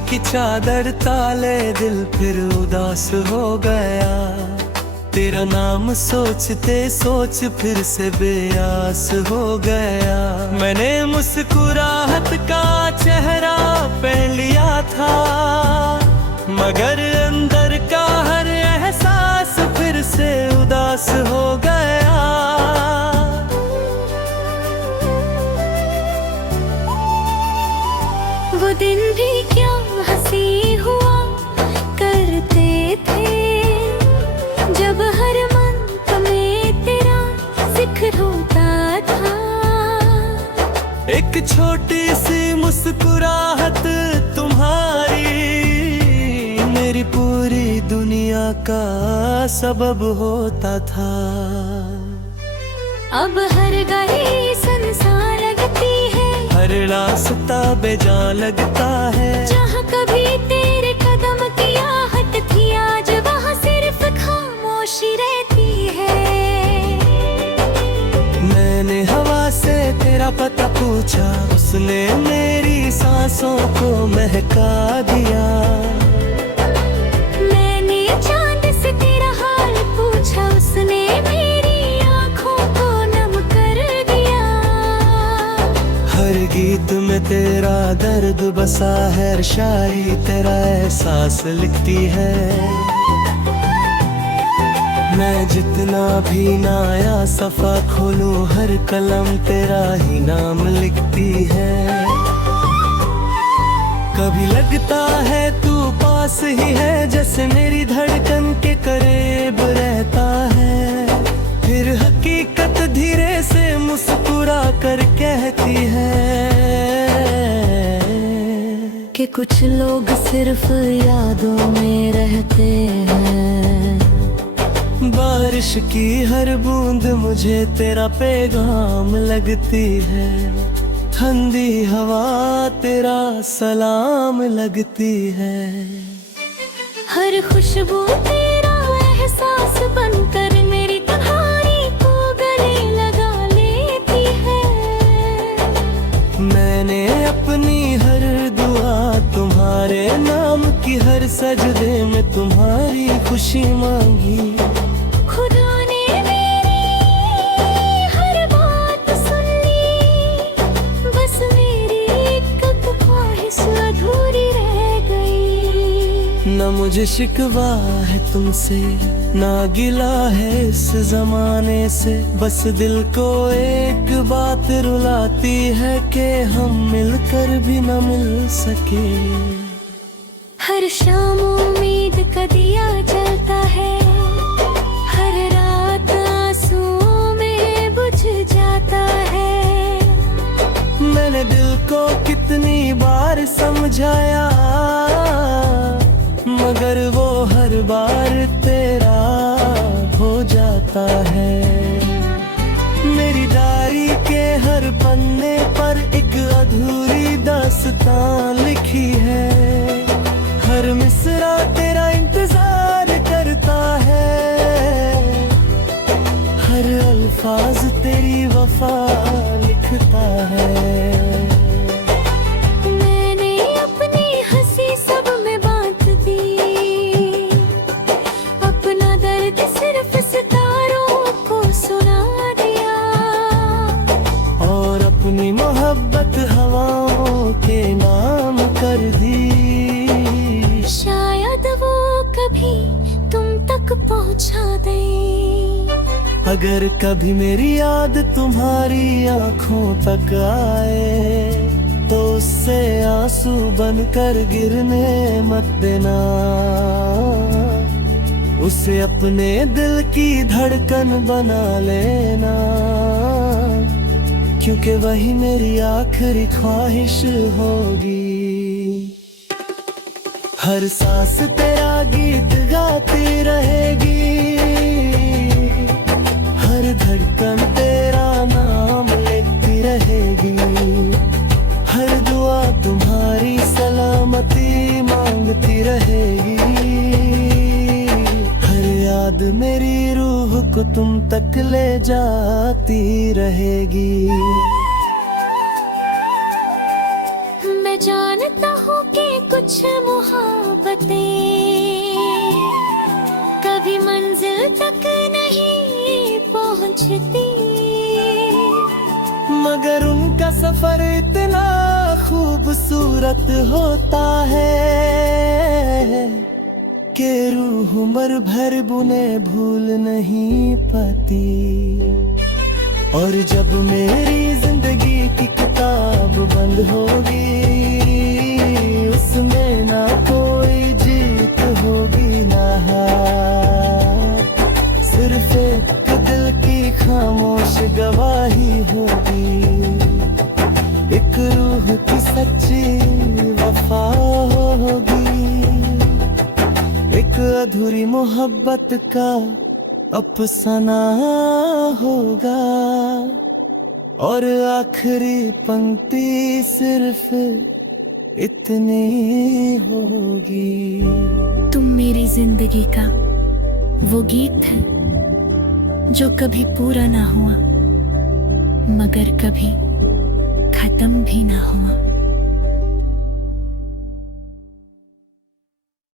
की चादर ताले दिल फिर उदास हो गया। तेरा नाम सोचते सोच फिर से बेआस हो गया। मैंने मुस्कुराहट का चेहरा पहन लिया था, मगर अंदर का हर एहसास फिर से उदास हो गया। वो दिन भी क्या हंसी हुआ करते थे, जब हर मंत्र में तेरा जिक्र होता था। एक छोटी सी मुस्कुराहट तुम्हारी मेरी पूरी दुनिया का सबब होता था। अब हर गली संसार लगती है, हर रास्ता बेजान लगता है। जहाँ कभी तेरे कदम की आहट थी, आज वहाँ सिर्फ खामोशी रहती है। मैंने हवा से तेरा पता पूछा, उसने मेरी सांसों को महका दिया। मैंने चांद से तेरा हाल पूछा, उसने मेरी आँखों को नम कर दिया। हर गीत में तेरा दर्द बसा है, हर शायरी तेरा एहसास लिखती है। मैं जितना भी नया सफा खोलूं, हर कलम तेरा ही नाम लिखती है। कभी लगता है तू पास ही है, जैसे मेरी धड़कन के करीब रहता है। फिर हकीकत धीरे से मुस्कुरा कर कहती है कि कुछ लोग सिर्फ यादों में रहते हैं। बारिश की हर बूंद मुझे तेरा पैगाम लगती है। ठंडी हवा तेरा सलाम लगती है। हर खुशबू तेरा एहसास बनकर मेरी कहानी को गले लगा लेती है। मैंने अपनी हर दुआ तुम्हारे नाम की, हर सजदे में तुम्हारी खुशी मांगी। खुदा ने मेरी हर बात सुन ली, बस मेरी एक ख्वाहिश अधूरी रह गई। न मुझे शिकवा है तुमसे, ना गिला है इस जमाने से। बस दिल को एक बात रुलाती है कि हम मिलकर भी न मिल सके। हर शाम उम्मीद का दिया जलता है, हर रात आंसुओं में बुझ जाता है। मैंने दिल को कितनी बार समझाया, मगर वो हर बार तेरा हो जाता है। मेरी डायरी के हर पन्ने पर एक अधूरी दास्तान लिखी है। हर मिसरा तेरा इंतजार करता है, हर अल्फाज तेरी वफा लिखता है। मैंने अपनी हंसी सब में बांट दी, अपना दर्द सिर्फ सितारों को सुना दिया। और अपनी मोहब्बत हवाओं के नाम कर दी। शायद वो कभी तुम तक पहुंचा दे। अगर कभी मेरी याद तुम्हारी आंखों तक आए, तो उससे आंसू बनकर गिरने मत देना। उसे अपने दिल की धड़कन बना लेना, क्योंकि वही मेरी आखिरी ख्वाहिश होगी। हर सांस तेरा गीत गाती रहेगी, हर धड़कन तेरा नाम लेती रहेगी। हर दुआ तुम्हारी सलामती मांगती रहेगी। हर याद मेरी रूह को तुम तक ले जाती रहेगी। मैं जा जानता हूँ कि कुछ मोहब्बतें कभी मंजिल तक नहीं पहुँचती, मगर उनका सफर इतना खूबसूरत होता है कि रूह उम्र भर बुने भूल नहीं पाती। और जब मेरी जिंदगी की किताब बंद होगी, उसमें ना कोई जीत होगी ना हार, सिर्फ एक दिल की खामोश गवाही होगी, एक रूह की सच्ची वफा होगी, एक अधूरी मोहब्बत का अफसाना होगा, और आखिरी पंक्ति सिर्फ इतनी होगी। तुम मेरी जिंदगी का वो गीत है जो कभी पूरा ना हुआ, मगर कभी खत्म भी ना हुआ।